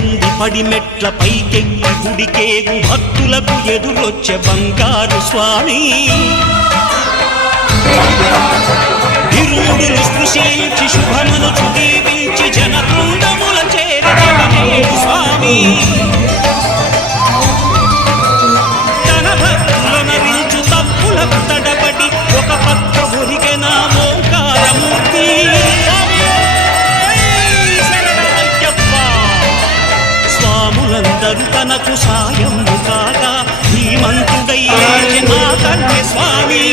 పద్దెంది పడిమెట్ల పైకెక్కి గుడికేగు భక్తులకు ఎదురొచ్చే బంగారు స్వామి ఇరుముడులు స్పృశించి శుభమనుచు దీవించి జనబృందముల చేరగనేడు స్వామి తన భక్తులనరించు తప్పులకు తడబడి ఒక పక్క ఒరిగెన ఓంకారమూర్తి స్వాములందరూ తనకు సాయము కాగా ధీమంతుడై ఆ కన్య స్వామి